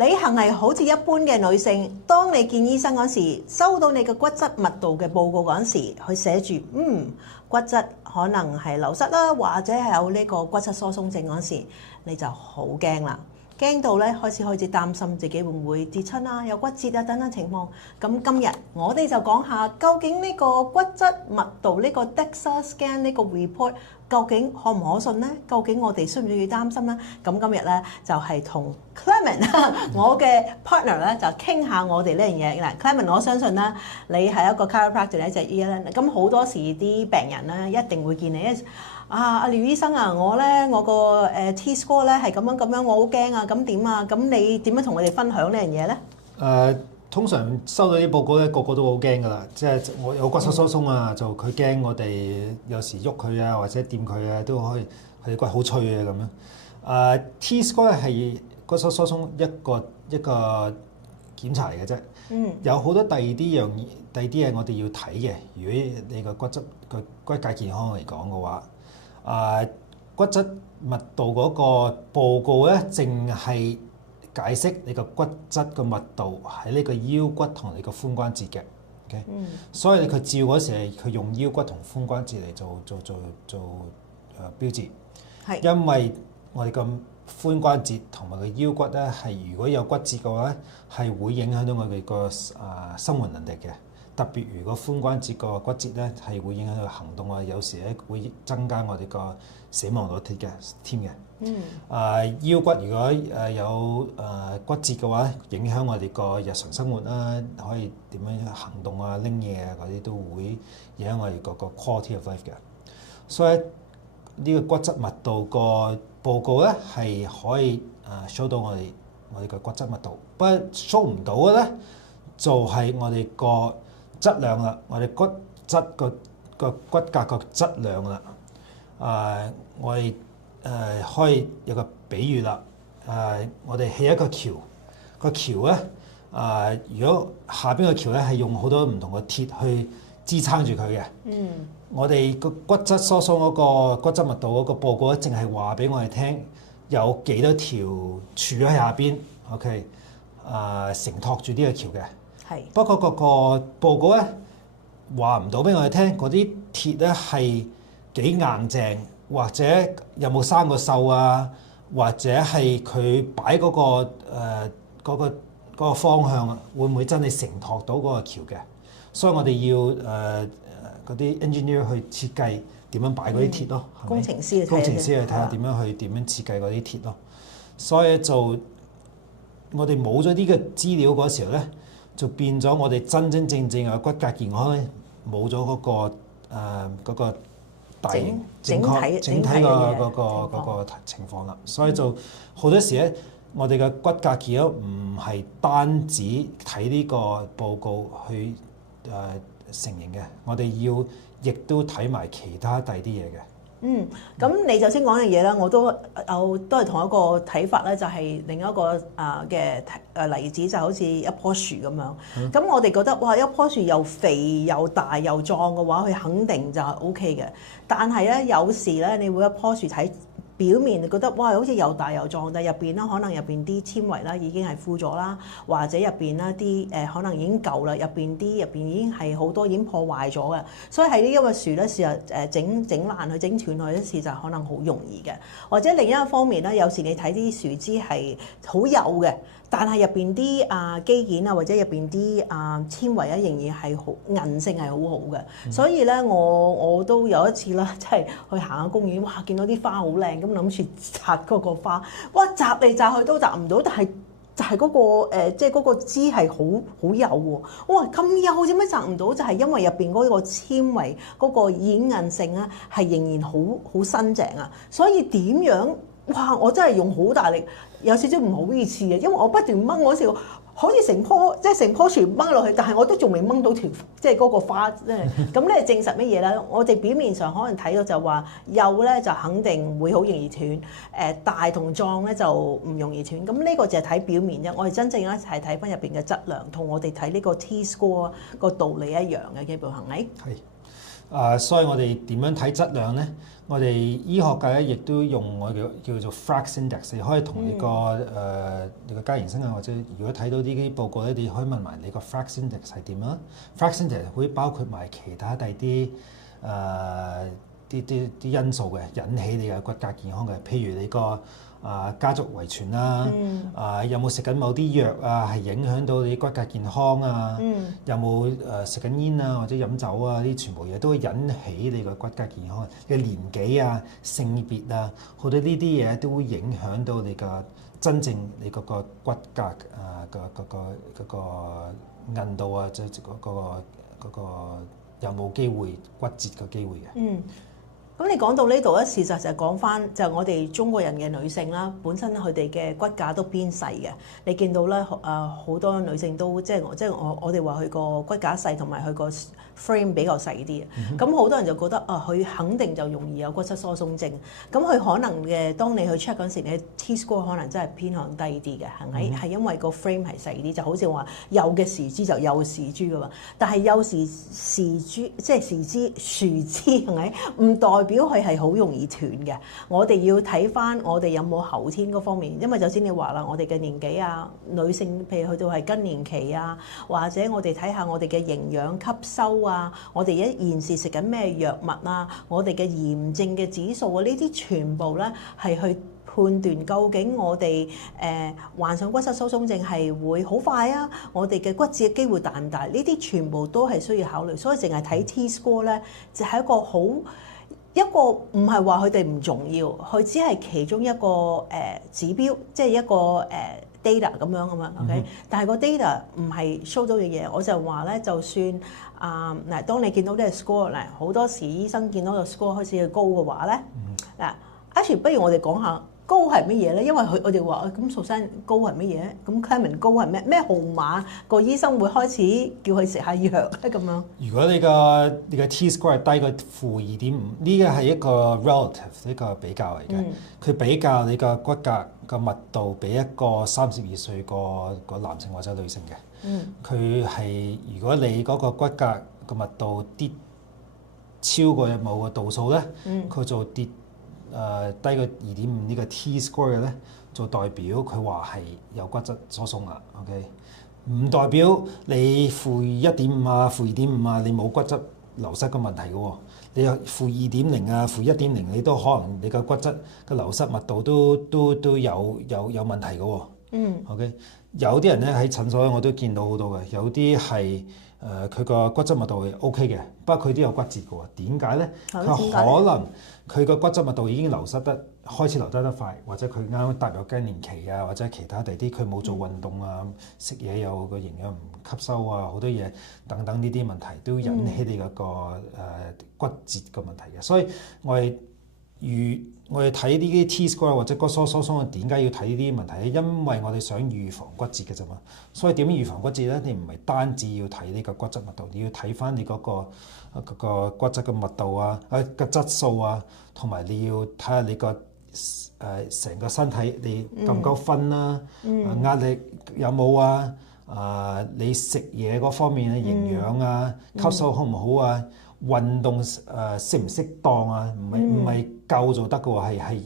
你係咪好似一般嘅女性？當你見醫生嗰時，收到你嘅骨質密度嘅報告嗰時，佢寫住骨質可能係流失啦，或者係有呢個骨質疏鬆症嗰時，你就好驚啦。驚到咧開始擔心自己會唔會跌親啊、有骨折啊等等情況。咁今日我哋就講下究竟呢個骨質密度呢個 DEXA scan 呢個 report 究竟可唔可信咧？究竟我哋需唔需要擔心咧？咁今日咧就係同 Clement 我嘅 partner 咧就傾下我哋呢樣嘢嗱。Clement 我相信咧你係一個 chiropractor 一隻醫咧，咁好多時啲病人咧一定會見你阿廖醫生啊，我個T score 咧係咁樣，我好驚啊，咁點啊？咁你點樣同我哋分享呢樣嘢咧？通常收到啲報告咧，個個都好驚噶啦，即係我有骨質疏鬆啊，就佢驚我哋有時喐佢啊，或者掂佢啊，都可以佢骨好脆啊咁樣。T score 係骨質疏鬆一個檢查嚟嘅啫。有好多第二啲嘢我哋要睇嘅。如果你個骨骼健康嚟講嘅話，骨質密度嗰個報告咧，淨係解釋你個骨質嘅密度喺呢個腰骨同你個髖關節嘅，OK？所以佢照嗰時係佢用腰骨同髖關節嚟做標誌，係因為我哋個髖關節同埋個腰骨咧，係如果有骨折嘅話咧，係會影響到我哋個生活能力嘅。特別如果髖關節個骨折咧，係會影響到行動啊，有時咧會增加我哋個死亡率添嘅。腰骨如果有骨折嘅話，影響我哋個日常生活啦，可以點樣行動啊、拎嘢啊嗰啲都會影響我哋個 quality of life 嘅。所以呢個骨質密度個報告咧係可以show 到我哋個骨質密度，不過 show 唔到嘅咧就係我哋個質量啦，我哋骨質個骨骼個質量啦。我哋可以有個比喻啦。我哋起一個橋，個橋咧如果下邊個橋咧係用好多唔同嘅鐵去支撐住佢嘅。我哋個骨質疏鬆嗰個骨質密度嗰個報告咧，淨係話俾我哋聽有幾多條柱喺下邊 ，OK？ 承托住呢個橋嘅。係。不過個報告咧話唔到俾我哋聽，嗰啲鐵咧係幾硬淨，或者有冇生過鏽啊，或者係佢擺嗰個方向啊，會唔會真係承托到嗰個橋嘅？所以我哋要嗰啲 engineer 去設計點樣擺嗰啲鐵咯。工程師去睇下點樣設計嗰啲鐵咯。所以就我哋冇咗呢個資料嗰時候咧，就變咗我哋真正嘅骨骼健康咧，冇咗嗰個整體個情況啦。所以就好多時咧，我哋嘅骨骼健康唔係單止睇呢個報告去承認嘅，我哋要亦都睇埋其他第啲嘢嘅。咁你就先講樣嘢啦，我都係同一個睇法咧，就係另一個嘅例子，就好似一棵樹咁樣。咁我哋覺得哇，一棵樹又肥又大又壯嘅話，佢肯定就係 OK 嘅。但係咧，有時咧，你會一棵樹睇表面，你覺得哇，好似又大又壯，但係入邊咧，可能入邊啲纖維啦已經係枯咗啦，或者入邊咧啲可能已經舊啦，入邊已經係好多已經破壞咗嘅。所以喺呢一個樹咧，試下整爛佢、整斷佢一次就可能好容易嘅。或者另一個方面咧，有時你睇啲樹枝係好幼嘅，但係入邊啲肌腱啊，或者入邊啲纖維咧，仍然係好韌性係好好嘅。所以咧，我都有一次啦，即係去行下公園，哇！見到啲花好靚，咁諗住摘嗰個花，哇！摘嚟摘去都摘唔到，但係就係嗰個即係嗰個枝係好幼喎。哇！咁幼點解摘唔到？就係因為入邊嗰個纖維嗰個軟韌性咧，係仍然好新淨啊。所以點樣？哇！我真係用好大力，有少少唔好意思嘅，因為我不斷掹嗰時，好似成棵樹掹落去，但係我都仲未掹到條即係嗰個花，即係咁咧證實乜嘢咧？我哋表面上可能睇到就話幼咧就肯定會好容易斷，大同壯咧就唔容易斷。咁呢個就係睇表面啫。我哋真正一齊睇翻入邊嘅質量，同我哋睇呢個 T score 個道理一樣嘅，基本上係咪？所以我哋點樣睇質量咧？我哋醫學界咧亦都用我哋叫做 Frax Index，你可以同你個家庭生啊，或者如果睇到呢啲報告咧，你可以問埋你個 Frax Index 係點啊 ？Frax Index 會包括埋其他第啲啲因素嘅，引起你嘅骨骼健康嘅，譬如你個家族遺傳啦，有冇食緊某啲藥啊，係影響到你骨骼健康啊？有冇食緊煙啊，或者飲酒啊？呢全部嘢都會引起你個骨骼健康嘅年紀啊、性別啊，好多呢啲嘢都會影響到你個真正你嗰個骨骼嗰個韌度啊，即係嗰個有冇機會骨折嘅機會嘅。咁你講到呢度咧，事實就係講翻就係我哋中國人嘅女性啦，本身佢哋嘅骨架都偏細嘅。你見到咧好多女性都即係我哋話佢個骨架細同埋佢個 frame 比較細啲嘅。咁好多人就覺得佢肯定就容易有骨質疏鬆症。咁佢可能嘅當你去 check 嗰陣時，你 T score 可能真係偏向低啲嘅，係咪？係因為個 frame 係細啲，就好似話幼嘅時肢就幼時肢噶嘛。但係幼時肢即係時肢樹枝係咪？唔代表佢係好容易斷嘅，我哋要睇翻我哋有冇後天嗰方面，因為就先你話啦，我哋嘅年紀啊，女性譬如去到係更年期啊，或者我哋睇下我哋嘅營養吸收啊，我哋現時食緊咩藥物啊，我哋嘅炎症嘅指數啊，呢啲全部咧係去判斷究竟我哋患上骨質疏鬆症係會好快啊，我哋嘅骨折嘅機會大唔大？呢啲全部都係需要考慮，所以淨係睇 T score 咧，就係一個唔係話佢哋唔重要，佢只係其中一個指標，即係一個data 咁樣啊嘛，OK？但係個 data 唔係 show 到嘅嘢，我就話咧，就算嗱，當你見到呢個 score 嗱，好多時醫生見到個 score 開始高嘅話咧，嗱，Actually 不如我哋講下。高係乜嘢咧？因為我哋話咁蘇珊高係乜嘢？咁 Clement 高係咩號碼？個醫生會開始叫佢食下藥咧咁樣。如果你個 T score 係低過-2.5，呢個係一個 relative 呢個比較嚟嘅。佢比較你個骨骼個密度比一個32歲個男性或者女性嘅。佢係如果你嗰個骨骼個密度跌超過某個度數咧，佢就跌。低過2.5呢個 T score 嘅咧，就代表佢話係有骨質疏鬆啦。OK， 唔代表你-1.5啊、-2.5啊，你冇骨質流失嘅問題嘅喎。你有-2.0啊、-1.0，你都可能你個骨質嘅流失密度都有問題嘅喎。OK， 有啲人咧喺診所我都見到好多嘅，有啲係佢個骨質密度係 OK 嘅，不過佢都有骨折嘅喎。點解咧？佢可能佢個骨質密度已經開始流失得快，或者佢啱啱踏入更年期啊，或者其他第啲佢冇做運動啊，食嘢有個營養唔吸收啊，好多嘢等等呢啲問題都引起你嗰個骨折嘅問題嘅。所以我哋睇呢啲 T score 或者骨質疏鬆，點解要睇呢啲問題咧？因為我哋想預防骨折嘅啫嘛。所以點樣預防骨折咧？你唔係單止要睇呢個骨質密度，你要睇翻你嗰個骨質嘅密度啊、個質素啊，同埋你要睇下你個成個身體你夠唔夠瞓啦，壓力有冇啊？你食嘢嗰方面嘅營養啊、吸收好唔好啊？運動適唔適當啊？唔係夠就得嘅喎，係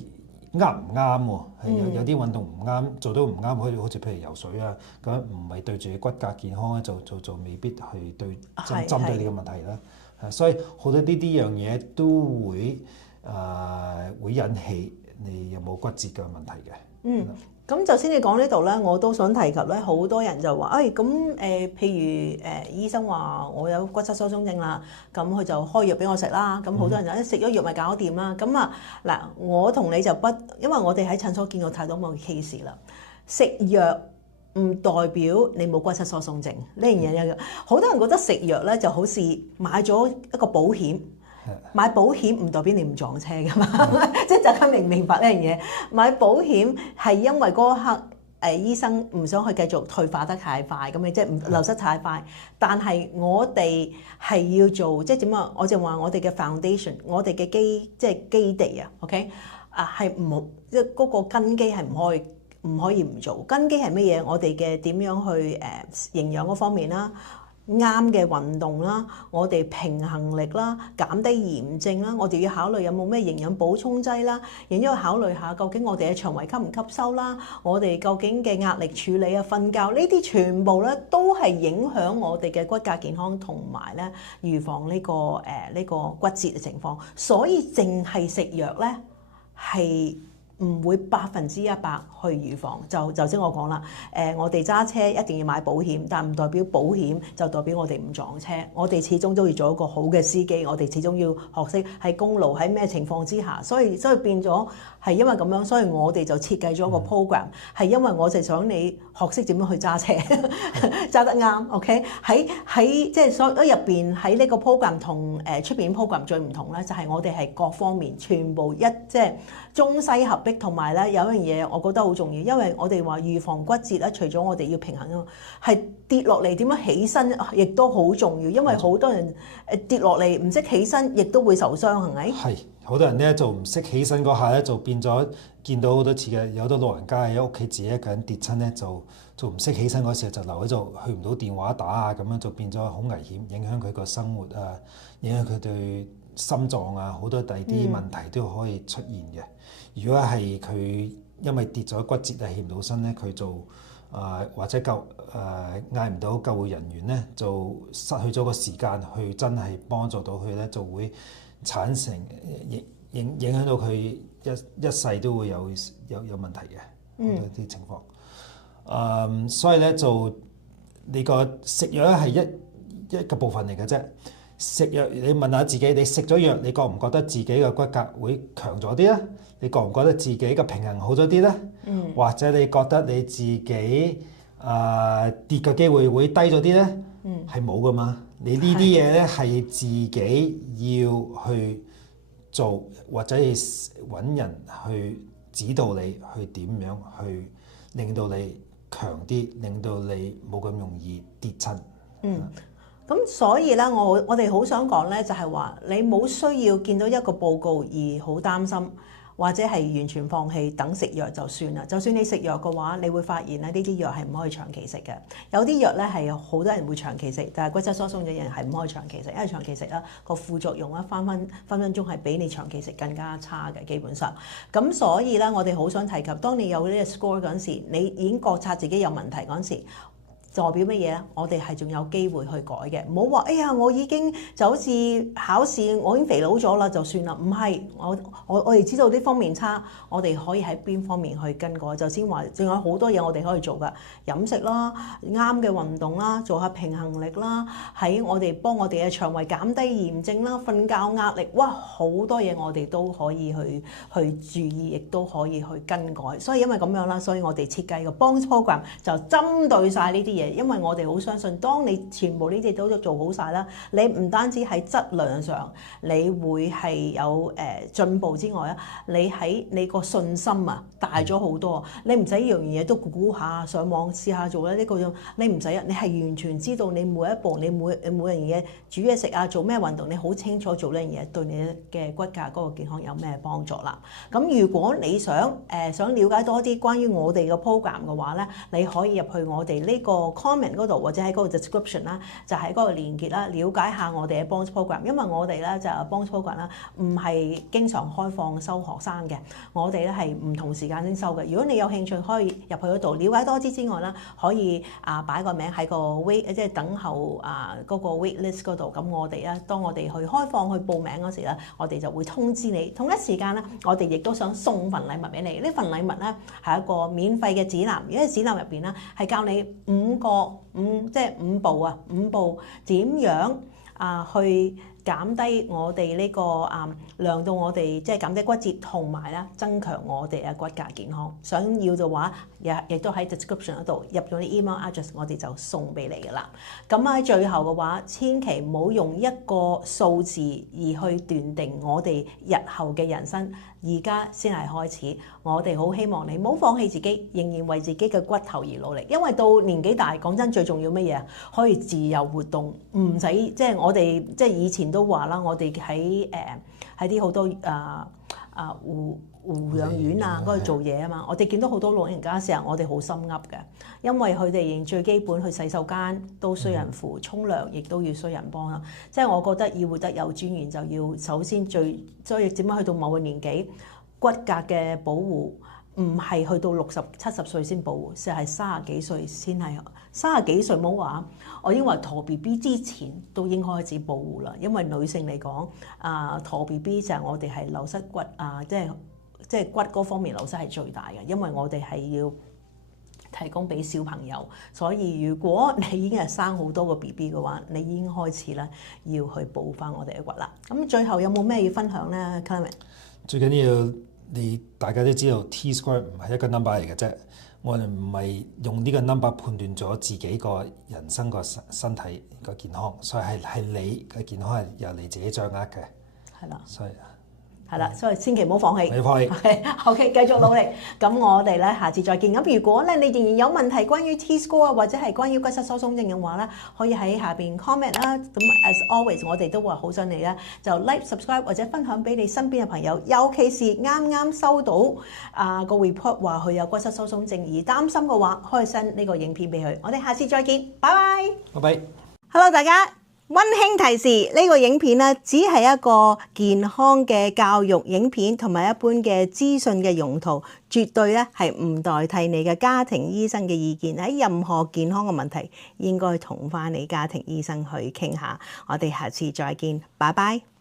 啱唔啱喎？係有啲運動唔啱，做到唔啱，好似譬如游水啊，咁唔係對住骨骼健康咧，就未必去針對呢個問題啦。所以好多呢啲樣嘢都會引起你有冇骨折嘅問題嘅。咁就先你講呢度咧，我都想提及咧，好多人就話，譬如醫生話我有骨質疏鬆症啦，咁佢就開藥俾我食啦，咁好多人就食咗藥咪搞掂啦。咁嗱，我同你就因為我哋喺診所見過太多咁嘅 case 啦，食藥唔代表你冇骨質疏鬆症呢樣嘢。好多人覺得食藥咧就好似買咗一個保險。買保險唔代表你唔撞車㗎嘛，即係大家明唔明白呢樣嘢？買保險係因為嗰刻醫生唔想去繼續退化得太快，咁你即係唔流失太快。但係我哋係要做即係點啊？我就話我哋嘅 foundation， 我哋嘅即係基地啊 ，OK 係唔好即係嗰個根基係唔可以唔做。根基係乜嘢？我哋嘅點樣去營養嗰方面啦。啱嘅運動啦，我哋平衡力啦，減低炎症啦，我哋要考慮有冇咩營養補充劑啦，然之後考慮下究竟我哋嘅腸胃吸唔吸收啦，我哋究竟嘅壓力處理啊、瞓覺呢啲全部咧都係影響我哋嘅骨骼健康同埋咧預防呢個骨折嘅情況，所以淨係食藥咧係唔會100%去預防，就先我講啦。我哋揸車一定要買保險，但唔代表保險就代表我哋唔撞車。我哋始終都要做一個好嘅司機，我哋始終要學識喺公路喺咩情況之下，所以變咗係因為咁樣，所以我哋就設計咗個 program，係因為我就想你學識點樣去揸車，揸得啱。OK， 喺即係所有入邊喺呢個 program 同出邊 program 最唔同咧，就係我哋係各方面全部即係中西合璧，同埋咧有一樣嘢我覺得好重要，因為我哋話預防骨折咧，除咗我哋要平衡啊，係跌落嚟點樣起身，亦都好重要，因為好多人跌落嚟唔識起身，亦都會受傷，係咪？係，好多人咧就唔識起身嗰下咧，就變咗見到好多次嘅，有好多老人家喺屋企自己一個人跌親咧，就唔識起身嗰時候就留喺度，去唔到電話打啊，咁樣就變咗好危險，影響佢個生活啊，影響佢對心臟啊，好多第二啲問題都可以出現嘅。如果係佢因為跌咗骨折啊起唔到身咧，佢就或者嗌唔到救護人員咧，就失去咗個時間去真係幫助到佢咧，就會產生影響到佢一世都會有問題嘅好多啲情況。所以咧就你個食藥咧係一個部分嚟嘅啫。食藥你問下自己，你食咗藥，你覺唔覺得自己嘅骨骼會強咗啲咧？你覺唔覺得自己嘅平衡好咗啲咧？或者你覺得你自己跌嘅機會會低咗啲咧？係冇噶嘛。你呢啲嘢咧係自己要去做，或者係揾人去指導你去點樣去令到你強啲，令到你冇咁容易跌親。咁所以咧，我哋好想講咧，就係話你冇需要見到一個報告而好擔心，或者係完全放棄等食藥就算啦。就算你食藥嘅話，你會發現咧呢啲藥係唔可以長期食嘅。有啲藥咧係好多人會長期食，但係骨質疏鬆嘅人係唔可以長期食，因為長期食啦個副作用咧分分鐘係比你長期食更加差嘅基本上。咁所以咧，我哋好想提及，當你有呢個 score 嗰陣時，你已經覺察自己有問題嗰陣時，代表乜嘢咧？我哋係仲有機會去改嘅，唔好話哎呀，我已經就好似考試，我已經肥佬咗啦，就算啦。唔係，我哋知道呢方面差，我哋可以喺邊方面去更改。就先話，仲有好多嘢我哋可以做噶，飲食啦，啱嘅運動啦，做下平衡力啦，喺我哋幫我哋嘅腸胃減低炎症啦，瞓覺壓力，哇，好多嘢我哋都可以去注意，亦都可以去更改。所以因為咁樣啦，所以我哋設計個 Bones Program 就針對晒呢啲嘢。因為我哋好相信，當你全部呢啲都做好晒啦，你唔單止喺質量上你會係有進步之外啦，你喺你個信心啊大咗好多。你唔使樣嘢都估下，上網試下做咧，呢個你唔使，你係完全知道你每一步，你每樣嘢煮嘢食啊，做咩運動，你好清楚做呢樣嘢對你嘅骨骼嗰個健康有咩幫助啦。咁如果你想了解多啲關於我哋嘅 program 嘅話咧，你可以入去我哋呢個 comment 嗰度，或者喺嗰個 description 啦，就喺嗰個連結啦，了解下我哋嘅 Bones Program。因為我哋咧就 Bones Program 啦，唔係經常開放收學生嘅，我哋咧係唔同時間先收嘅。如果你有興趣，可以入去嗰度了解多啲之外啦，可以擺個名喺個 wait，即係等候嗰個 wait list 嗰度。咁我哋咧，當我哋去開放去報名嗰時咧，我哋就會通知你。同一時間咧，我哋亦都想送份禮物俾你。呢份禮物咧係一個免費嘅指南，而喺指南入邊咧係教你5步點樣去減低我哋呢個量到我哋即係減低骨折，同埋咧增強我哋嘅骨骼健康。想要嘅話，亦都喺 description 嗰度入咗啲 email address，我哋就送俾你噶啦。咁喺最後嘅話，千祈唔好用一個數字而去斷定我哋日後嘅人生。而家先係開始，我哋好希望你唔好放棄自己，仍然為自己嘅骨頭而努力。因為到年紀大，講真最重要乜嘢？可以自由活動，唔使即係我哋即係以前都話啦，我哋喺啲好多護養院啊嗰度做嘢啊嘛。我哋見到好多老人家成日我哋好心噏嘅，因為佢哋連最基本去洗手間都需人扶，沖涼亦都要需人幫啦。即係我覺得要活得有尊嚴，就要首先所以點樣去到某個年紀，骨骼嘅保護唔係去到60、70歲先保護，係30幾歲先係。30幾歲冇話，我認為陀 B B 之前都應該開始保護啦。因為女性嚟講，陀 B B 就係我哋係流失骨即係骨嗰方面流失係最大嘅，因為我哋係要提供俾小朋友。所以如果你已經係生好多個 B B 嘅話，你已經開始咧要去補翻我哋嘅骨啦。咁最後有冇咩要分享咧 Clement？ 最緊要大家都知道 T-square 唔係一個 number 嚟嘅啫。我哋唔係用呢個 number 判斷咗自己個人生個身體個健康，所以係你嘅健康係由你自己掌握嘅。係啦，所以係啦，所以千祈唔好放棄。唔好放棄。OK， 繼續努力。咁我哋咧下次再見。咁如果咧你仍然有問題關於 T-score 啊，或者係關於骨質疏鬆症嘅話咧，可以喺下邊 comment 啦。咁 as always，我哋都話好想你咧就 like、subscribe 或者分享俾你身邊嘅朋友，尤其是啱啱收到個 report 話佢有骨質疏鬆症而擔心嘅話，可以 send 呢個影片俾佢。我哋下次再見，拜拜。拜拜。Hello， 大家。溫馨提示，呢個影片咧只係一個健康嘅教育影片，同埋一般嘅資訊嘅用途，絕對咧係唔代替你嘅家庭醫生嘅意見。喺任何健康嘅問題，應該同翻你家庭醫生去傾下。我哋下次再見，拜拜。